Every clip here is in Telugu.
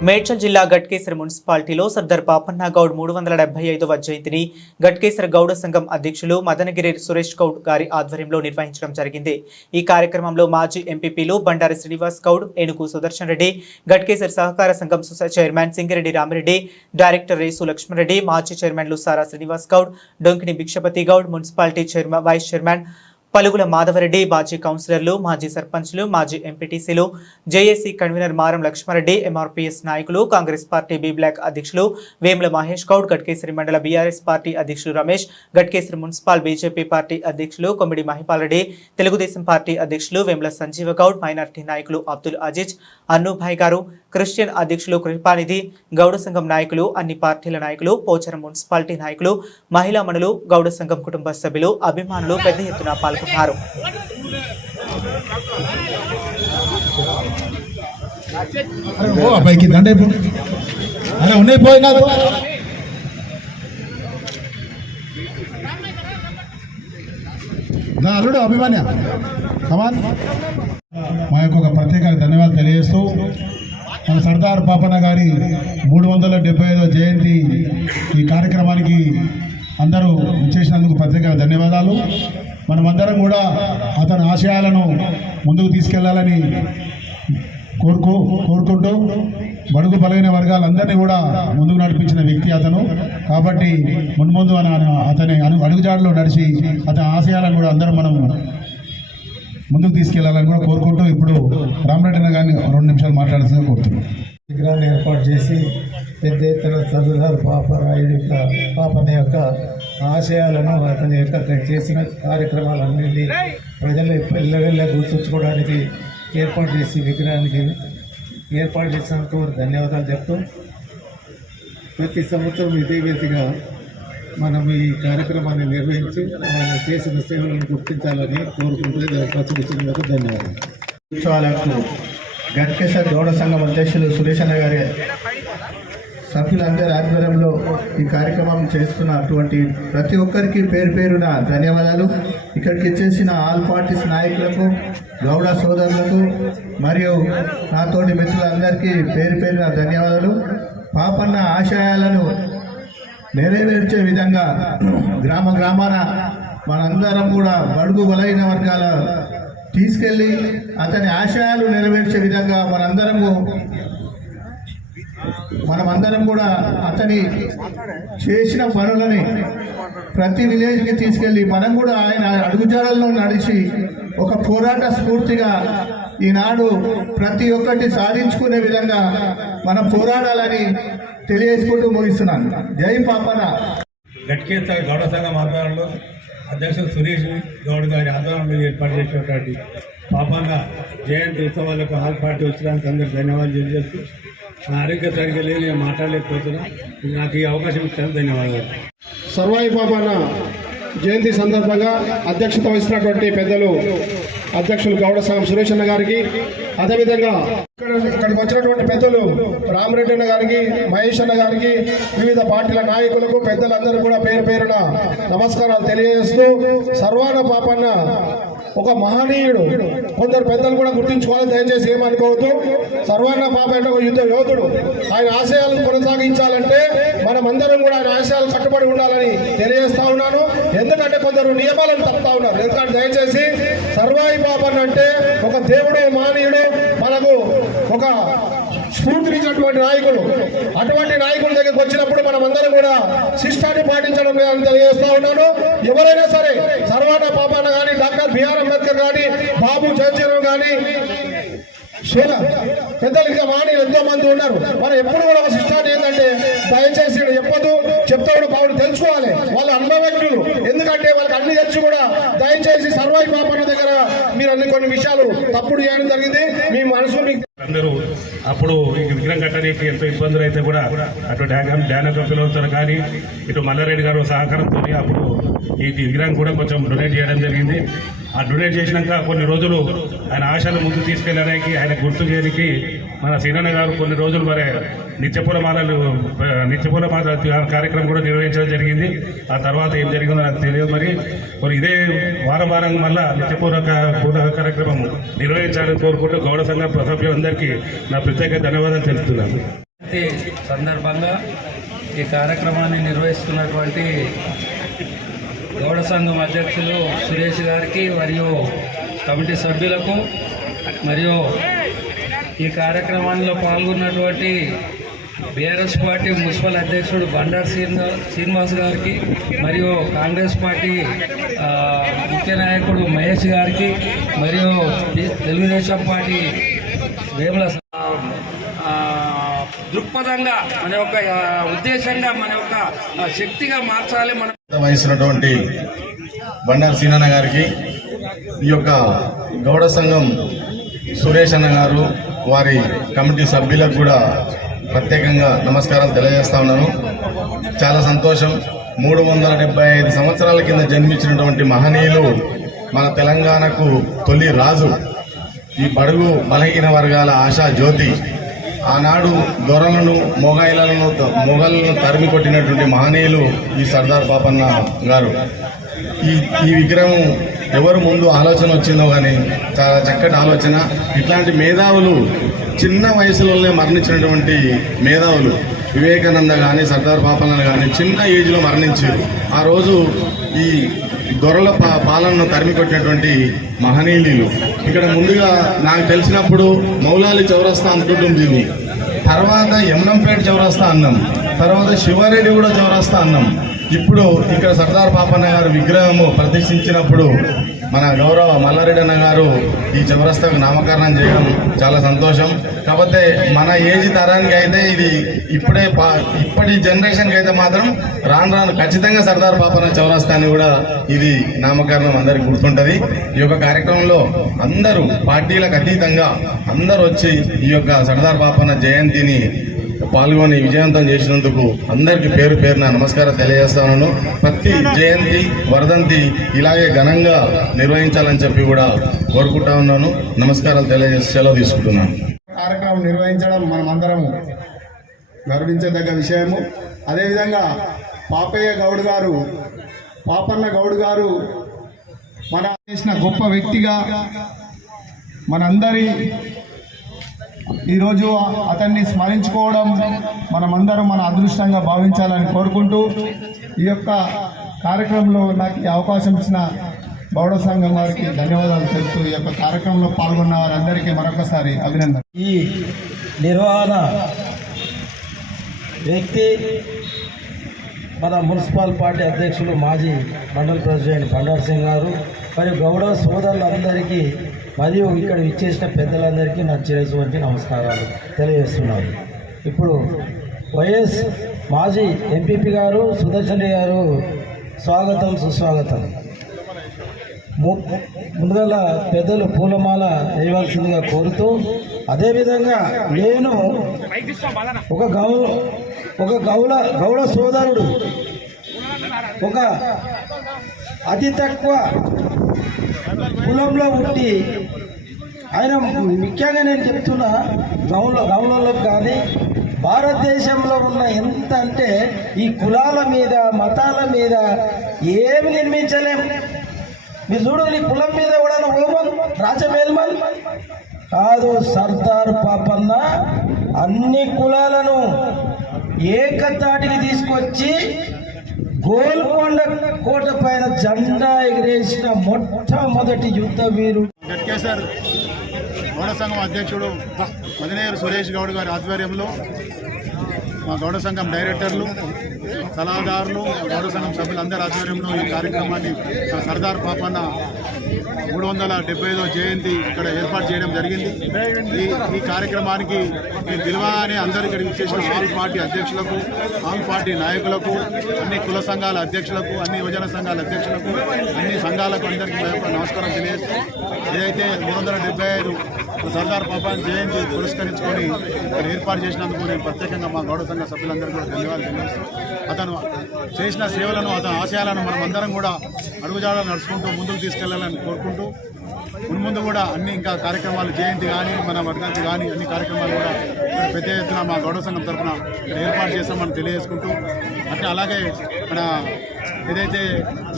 మేడ్చల్ జిల్లా గట్కేసర్ మున్సిపాలిటీలో సర్దార్ పాపన్న గౌడ్ మూడు వందల డెబ్బై ఐదవ జయంతిని గట్కేసర్ గౌడ సంఘం అధ్యక్షులు మదనగిరి సురేష్ గౌడ్ గారి ఆధ్వర్యంలో నిర్వహించడం జరిగింది. ఈ కార్యక్రమంలో మాజీ ఎంపీపీలు బండారి శ్రీనివాస్ గౌడ్ ఏనుగు సుదర్శన్ రెడ్డి గట్కేసర్ సహకార సంఘం చైర్మన్ సింగిరెడ్డి రామిరెడ్డి డైరెక్టర్ రేసు లక్ష్మణరెడ్డి మాజీ చైర్మన్లు Sara Srinivas Goud Donkini Bhikshapathi Goud municipality chairman vice chairman Palugula Madhavareddy మాజీ కౌన్సిలర్లు మాజీ సర్పంచ్లు మాజీ ఎంపీటీసీలు జేఏసీ కన్వీనర్ మారం లక్ష్మారెడ్డి ఎంఆర్పీఎస్ నాయకులు కాంగ్రెస్ పార్టీ బి బ్లాక్ అధ్యక్షులు వేముల మహేష్ గౌడ్ గట్కేశ్వరి మండల బీఆర్ఎస్ పార్టీ అధ్యక్షులు Ramesh Ghatkeshwari municipal BJP party అధ్యక్షులు కొమ్మిడి మహిపాల్ రెడ్డి తెలుగుదేశం పార్టీ అధ్యక్షులు వేముల సంజీవ గౌడ్ మైనార్టీ నాయకులు అబ్దుల్ అజీజ్ అన్నుభాయ్ గారు క్రిస్టియన్ అధ్యక్షులు కృపానిధి గౌడ సంఘం నాయకులు అన్ని పార్టీల నాయకులు పోచరం మున్సిపాలిటీ నాయకులు మహిళా మండలు గౌడ సంఘం కుటుంబ సభ్యులు అభిమానులు పెద్ద ఎత్తున పాల్గొన్నారు. ఓ అబ్బాయికి అరే ఉన్నాయి అల్లుడు అభిమాన్య కమాన్ మా యొక్క ఒక ప్రత్యేక ధన్యవాదాలు తెలియజేస్తూ మన సర్దార్ పాపన్న గారి మూడు వందల డెబ్బై ఐదో జయంతి ఈ కార్యక్రమానికి అందరూ చేసినందుకు ప్రత్యేక ధన్యవాదాలు. మనమందరం కూడా అతని ఆశయాలను ముందుకు తీసుకెళ్ళాలని కోరుకో కోరుకుంటూ బడుగు బలైన వర్గాలందరినీ కూడా ముందుకు నడిపించిన వ్యక్తి అతను. కాబట్టి మున్ముందు మన అతని అను అడుగుజాడలో నడిచి అతని ఆశయాలను కూడా అందరం మనం ముందుకు తీసుకెళ్ళాలని కూడా కోరుకుంటూ ఇప్పుడు రామరెడ్డి గారిని రెండు నిమిషాలు మాట్లాడాల్సిందిగా కోరుతున్నాం. విగ్రహాన్ని ఏర్పాటు చేసి పెద్ద ఎత్తున పాప ప్రతి యొక్క పాపన యొక్క ఆశయాలను అతని యొక్క చేసిన కార్యక్రమాలన్నింటినీ ప్రజలు వెళ్ళవెళ్ళ గుర్తుంచుకోవడానికి ఏర్పాటు చేసి విగ్రహానికి ఏర్పాటు చేసినందుకు ధన్యవాదాలు చెప్తూ ప్రతి సంవత్సరం ఇదే విధంగా మనం ఈ కార్యక్రమాన్ని నిర్వహించి ఆయన చేసిన సేవలను గుర్తించాలని కోరుకుంటూ ఇచ్చినందుకు ధన్యవాదాలు. ఉత్సవాలకు గట్కేశ్వర గౌడ సంఘం అధ్యక్షులు సురేష్ అన్న గారి. సభ్యులందరి ఆధ్వర్యంలో ఈ కార్యక్రమం చేస్తున్న అటువంటి ప్రతి ఒక్కరికి పేరు పేరున ధన్యవాదాలు. ఇక్కడికి ఇచ్చేసిన ఆల్ పార్టీస్ నాయకులకు గౌడ సోదరులకు మరియు నాతోటి మిత్రులందరికీ పేరు పేరున ధన్యవాదాలు. పాపన్న ఆశయాలను నెరవేర్చే విధంగా గ్రామ గ్రామాన మనందరం కూడా బడుగు బలైన వర్గాల తీసుకెళ్ళి అతని ఆశయాలు నెరవేర్చే విధంగా మనందరము మనమందరం కూడా అతని చేసిన పనులని ప్రతి విలేజ్కి తీసుకెళ్ళి మనం కూడా ఆయన అడుగుజాడల్లో నడిచి ఒక పోరాట స్ఫూర్తిగా ఈనాడు ప్రతి ఒక్కటి సాధించుకునే విధంగా మనం పోరాడాలని తెలియజేసుకుంటూ ముగిస్తున్నాను. జై పాపన గట్కేత గౌడ సంఘం ఆధ్వర్యంలో అధ్యక్షుడు సురేష్ గౌడ్ గారి ఆధ్వర్యంలో ఏర్పాటు చేసినటువంటి పాపన్న జయంతి ఉత్సవాలకు హాల్ పార్టీ వచ్చినందుకు అందరికి ధన్యవాదాలు తెలియజేస్తూ నా ఆరోగ్య సరిగ్గా లేదు నేను మాట్లాడలేకపోతున్నా. నాకు ఈ అవకాశం ఇచ్చాను ధన్యవాదాలు. సర్వాయి బాబాన జయంతి సందర్భంగా అధ్యక్షత వహిస్తున్నటువంటి పెద్దలు అధ్యక్షులు గౌడ సంఘం సురేష్ అన్న గారికి అదేవిధంగా ఇక్కడ ఇక్కడికి వచ్చినటువంటి పెద్దలు రామరెడ్డి అన్న గారికి మహేష్ అన్న గారికి వివిధ పార్టీల నాయకులకు పెద్దలందరూ కూడా పేరు పేరున నమస్కారాలు తెలియజేస్తూ సర్వాన పాపన్న ఒక మహనీయుడు. కొందరు పెద్దలు కూడా గుర్తుంచుకోవాలి దయచేసి ఏమనుకోవద్దు. సర్వాన్న పాప అంటే ఒక యుద్ధ యోధుడు. ఆయన ఆశయాలను కొనసాగించాలంటే మనమందరం కూడా ఆయన ఆశయాలు కట్టుబడి ఉండాలని తెలియజేస్తా ఉన్నాను. ఎందుకంటే కొందరు నియమాలను తప్పుతా ఉన్నారు. ఎందుకంటే దయచేసి సర్వాయి పాపన్ అంటే ఒక దేవుడు మానీయుడు మనకు ఒక స్ఫూర్తినిచ్చినటువంటి నాయకుడు. అటువంటి నాయకుల దగ్గరికి వచ్చినప్పుడు మనం అందరం కూడా శిష్టాన్ని పాటించడం లేదని తెలియజేస్తా ఉన్నాను. ఎవరైనా సరే సర్వాన పాపాన కానీ డాక్టర్ బిఆర్ అంబేద్కర్ కానీ బాబు జగజీవన్ కానీ శీల పెద్దలు ఇంకా వాణి ఎంతో మంది ఉన్నారు. మనం ఎప్పుడు కూడా ఒక సిస్టాన్ని ఏంటంటే దయచేసి చెప్పదు చెప్తా కూడా పావుడు తెలుసుకోవాలి. వాళ్ళ అనుభవజ్ఞులు. ఎందుకంటే వాళ్ళకి అన్ని తెలిసి కూడా. దయచేసి సర్వాయి పాపన్న దగ్గర మీరు అన్ని కొన్ని విషయాలు తప్పుడు చేయడం జరిగింది. మీ మనసు మీకు అందరూ అప్పుడు ఈ విగ్రహం కట్టడానికి ఎంతో ఇబ్బందులు అయితే కూడా అటు డ్యాగం ధ్యాన పిలవలతో కానీ ఇటు మల్లారెడ్డి గారు సహకారంతో అప్పుడు ఈ విగ్రహం కూడా కొంచెం డొనేట్ చేయడం జరిగింది. ఆ డొనేట్ చేసినాక కొన్ని రోజులు ఆయన ఆశలు ముందు తీసుకెళ్ళడానికి ఆయన గుర్తు చేయడానికి మన సీనన్న గారు కొన్ని రోజులు మరి నిత్యపూల మాలలు నిత్యపూల మాల కార్యక్రమం కూడా నిర్వహించడం జరిగింది. ఆ తర్వాత ఏం జరిగిందో నాకు తెలియదు మరి. మరి ఇదే వారం వారం మళ్ళా నిత్యపూర్వక పూట కార్యక్రమం నిర్వహించాలని కోరుకుంటూ గౌడ సంఘ సభ్యులందరికీ నా ప్రత్యేక ధన్యవాదాలు తెలుపుతున్నాను. సందర్భంగా ఈ కార్యక్రమాన్ని నిర్వహిస్తున్నటువంటి గౌడ సంఘం అధ్యక్షులు సురేష్ గారికి మరియు కమిటీ సభ్యులకు మరియు ఈ కార్యక్రమంలో పాల్గొన్నటువంటి బీఆర్ఎస్ పార్టీ మున్సిపల్ అధ్యక్షుడు బండారు శ్రీనివా- శ్రీనివాస్ గారికి మరియు కాంగ్రెస్ పార్టీ ముఖ్య నాయకుడు మహేష్ గారికి మరియు తెలుగుదేశం పార్టీ వేముల దృక్పథంగా మన యొక్క ఉద్దేశంగా మన యొక్క శక్తిగా మార్చాలి మన వహిస్తున్నటువంటి బండారు సీనన్న గారికి ఈ యొక్క గౌడ సంఘం సురేష్ అన్న గారు వారి కమిటీ సభ్యులకు కూడా ప్రత్యేకంగా నమస్కారాలు తెలియజేస్తా ఉన్నాను. చాలా సంతోషం. మూడు వందల డెబ్బై ఐదు సంవత్సరాల కింద జన్మించినటువంటి మహనీయులు మన తెలంగాణకు తొలి రాజు ఈ బడుగు బలహీన వర్గాల ఆశా జ్యోతి. ఆనాడు దొరలను మొగాయిలను మొఘలను తరిమి కొట్టినటువంటి మహనీయులు ఈ సర్దార్ పాపన్న గారు. ఈ ఈ విగ్రహం ఎవరు ముందు ఆలోచన వచ్చిందో కానీ చాలా చక్కటి ఆలోచన. ఇట్లాంటి మేధావులు చిన్న వయసులోనే మరణించినటువంటి మేధావులు వివేకానంద కానీ సర్దార్ పాపన్న కానీ చిన్న ఏజ్లో మరణించారు. ఆ రోజు ఈ దొరల పా పాలనను తరిమి కొట్టినటువంటి మహనీయులు. ఇక్కడ ముందుగా నాకు తెలిసినప్పుడు మౌలాలి చౌరస్తా అనుకుంటుంది దీన్ని. తర్వాత యమునంపేట చౌరస్తా అన్నాం. తర్వాత శివారెడ్డి కూడా చౌరస్తా అన్నాం. ఇప్పుడు ఇక్కడ సర్దార్ పాపన్న గారు విగ్రహము ప్రతిష్ఠించినప్పుడు మన గౌరవ మల్లారెడ్డి అన్న గారు ఈ చౌరస్తాకు నామకరణం చేయడం చాలా సంతోషం. కాకపోతే మన ఏజ్ తరానికి అయితే ఇది ఇప్పుడే పా- ఇప్పటి జనరేషన్కి అయితే మాత్రం రాను రాను ఖచ్చితంగా సర్దార్ పాపన్న చౌరస్తా అని కూడా ఇది నామకరణం అందరికి గుర్తుంటుంది. ఈ యొక్క కార్యక్రమంలో అందరూ పార్టీలకు అతీతంగా అందరూ వచ్చి ఈ యొక్క సర్దార్ పాపన్న జయంతిని పాల్గొని విజయవంతం చేసినందుకు అందరికీ పేరు పేరున నమస్కారం తెలియజేస్తాను. ప్రతి జయంతి వర్ధంతి ఇలాగే ఘనంగా నిర్వహించాలని చెప్పి కూడా కోరుకుంటా ఉన్నాను. నమస్కారాలు తెలియజేసి సెలవు తీసుకుంటున్నాను. కార్యక్రమం నిర్వహించడం మనమందరం గర్వించదగ్గ విషయము. అదేవిధంగా పాపయ్య గౌడ్ గారు పాపన్న గౌడ్ గారు మన చేసిన గొప్ప వ్యక్తిగా మనందరి ఈరోజు అతన్ని స్మరించుకోవడం మనమందరం మన అదృష్టంగా భావించాలని కోరుకుంటూ ఈ యొక్క కార్యక్రమంలో నాకు ఈ అవకాశం ఇచ్చిన బౌడ సంఘం వారికి ధన్యవాదాలు తెలుపుతూ ఈ యొక్క కార్యక్రమంలో పాల్గొన్న వారందరికీ మరొకసారి అభినందన ఈ నిర్వహణ వ్యక్తి మన మున్సిపల్ పార్టీ అధ్యక్షులు మాజీ మండల్ ప్రెసిడెంట్ బండారు సింగ్ గారు మరియు గౌడ సోదరులందరికీ మరియు ఇక్కడ ఇచ్చేసిన పెద్దలందరికీ నా వంటి నమస్కారాలు తెలియజేస్తున్నాను. ఇప్పుడు వైఎస్ మాజీ ఎంపీపీ గారు సుదర్శన్ గారు స్వాగతం సుస్వాగతం. ము- ముందుగల పెద్దలు పూలమాల వేయవలసిందిగా కోరుతూ అదేవిధంగా నేను ఒక గౌ ఒక గౌల గౌడ సోదరుడు. ఒక అతి తక్కువ కులంలో ఉండి ఆయన ముఖ్యంగా నేను చెప్తున్నా గౌల గౌలలో కానీ భారతదేశంలో ఉన్న ఎంత అంటే ఈ కులాల మీద మతాల మీద ఏమి నిర్మించలేం. మీరు చూడండి కులం మీద కూడా ఓమన్ రాజమేల్మన్ కాదు సర్దార్ పాపన్న అన్ని కులాలను ఏకతాటికి తీసుకొచ్చి గోల్కొండ కోట పైన జెండా ఎగిరేసిన మొట్టమొదటి యుద్ధ వీరుడు. గట్కేసర్ గౌడ సంఘం అధ్యక్షుడు మదినేరు సురేష్ గౌడ్ గారి ఆధ్వర్యంలో మా గౌడ సంఘం డైరెక్టర్లు సలహాదారులు గౌడ సంఘం సభ్యులందరి ఆధ్వర్యంలో ఈ కార్యక్రమాన్ని సర్దార్ పాపన్న మూడు వందల డెబ్బై ఐదో జయంతి ఇక్కడ ఏర్పాటు చేయడం జరిగింది. ఈ ఈ కార్యక్రమానికి నేను పిలవగానే అందరూ ఇక్కడికి వచ్చేసిన ఆల్ పార్టీ అధ్యక్షులకు ఆల్ పార్టీ నాయకులకు అన్ని కుల సంఘాల అధ్యక్షులకు అన్ని యువజన సంఘాల అధ్యక్షులకు అన్ని సంఘాలకు అందరికీ నమస్కారం తెలియజేస్తూ ఏదైతే మూడు వందల డెబ్బై ఐదు సర్దార్ పాపాన్ జయంతి పురస్కరించుకొని ఏర్పాటు చేసినందుకు నేను ప్రత్యేకంగా మా గౌడ సంఘ సభ్యులందరికీ కూడా ధన్యవాదాలు తెలియజేస్తూ అతను చేసిన సేవలను అతని ఆశయాలను మనం అందరం కూడా అడుగుజాడలు నడుచుకుంటూ ముందుకు తీసుకెళ్ళాలని కోరుకుంటూ మున్ముందు కూడా అన్ని ఇంకా కార్యక్రమాలు జయంతి కానీ మన వర్ధంతి కానీ అన్ని కార్యక్రమాలు కూడా పెద్ద ఎత్తున మా గౌరవ సంఘం తరఫున ఏర్పాటు చేస్తామని తెలియజేసుకుంటూ అంటే అలాగే మన ఏదైతే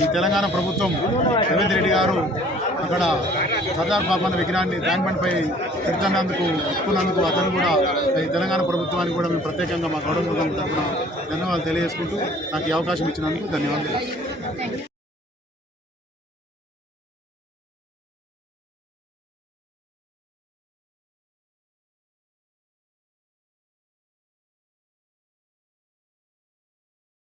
ఈ తెలంగాణ ప్రభుత్వం రేవంత్ రెడ్డి గారు అక్కడ సర్దార్ పాపన్న విగ్రహాన్ని ట్యాంక్ బండ్ పై పెడుతున్నందుకు ఒప్పుకున్నందుకు అతను కూడా తెలంగాణ ప్రభుత్వానికి కూడా మేము ప్రత్యేకంగా మా గౌరవ తరఫున ధన్యవాదాలు తెలియజేసుకుంటూ నాకు ఈ అవకాశం ఇచ్చినందుకు ధన్యవాదాలు.